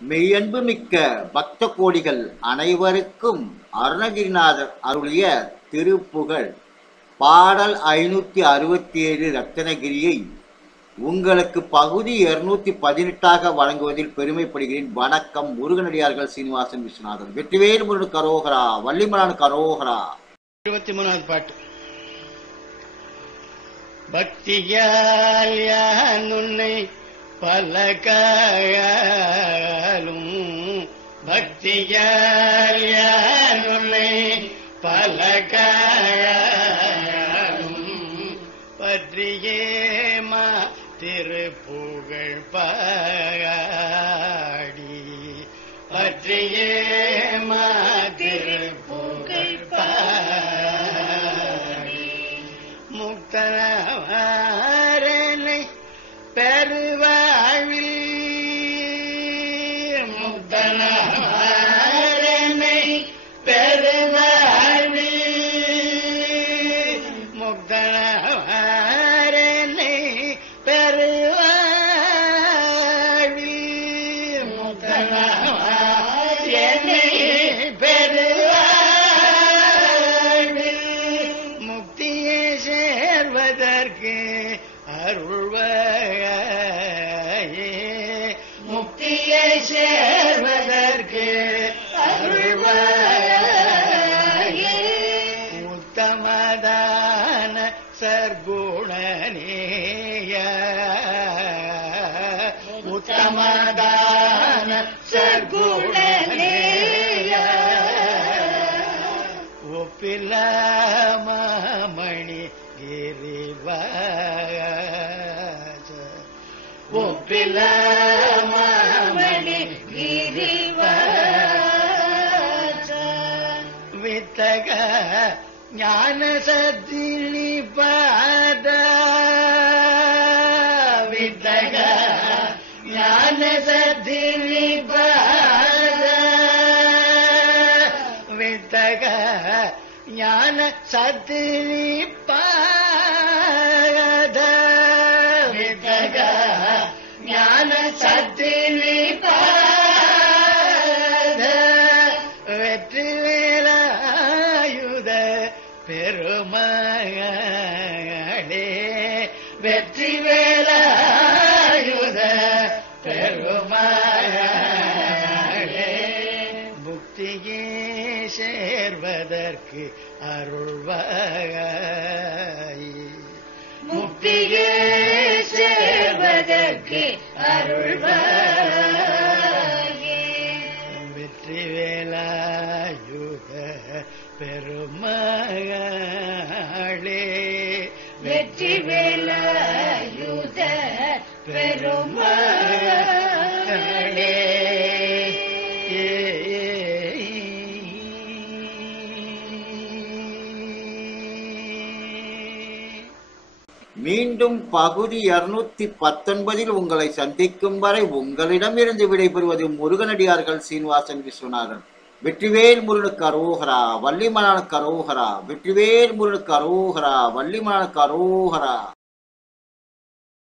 மெய்யன்பு மிக்க பக்த கோடிகள் அனைவருக்கும் அருணகிரிநாதர் அருளிய திருப்புகழ். பாடல் ஐநூற்றி அறுபத்தி ஏழு ரத்தனகிரியை உங்களுக்கு பகுதி இருநூத்தி பதினெட்டாக வழங்குவதில் பெருமைப்படுகிறேன். வணக்கம் முருகனடியார்கள் சீனிவாசன் விஸ்வநாதன். வெற்றிவேல் முருகன் கரோகரா வள்ளிமலான் கரோகரா. இருபத்தி மூணாவது பாட்டு. பக்தியால் யான் உன்னை பல காலும் பக்தியால் யான் உன்னை பல பற்றியே மா திருப்புகழ் பாடி பற்றியே சேர்வதற்கு அருள்வாயே. முக்தியை சேர்வதற்கு அருள்வாயே. உத்தமதான சர்க்குணனேய உத்தமதான சர்க்குணனேய ஒப்பில மாமணி கிரிவாஜ ஒப்பில மாமணி கிரிவாஜ வித்தக ஞான சத்தினி பாத வித்தக ஞான சத்தினி பாத வித்தக ஞான சத்தினி பாத ஞான சத்தினி பாத வெற்றி வேலாயுத பெருமகளே. வெற்றி வேலா சேர்வதற்கு அருள்வாய். முக்தியே சேர்வதற்கு அருள்வாயே. வெற்றி வேலாயுத பெருமகளே. வெற்றி வேலாயுத பெருமகளே மீண்டும் பகுதி இருநூத்தி பத்தொன்பதில் உங்களை சந்திக்கும் வரை உங்களிடமிருந்து விடைபெறுவது முருகனடியார்கள் சீனிவாசன் விஸ்வநாதன். வெற்றிவேல் முருகனுக்கு அரோகரா வள்ளிமலானுக்கு அரோகரா வெற்றிவேல் முருகனுக்கு அரோகரா வள்ளிமலானுக்கு அரோகரா.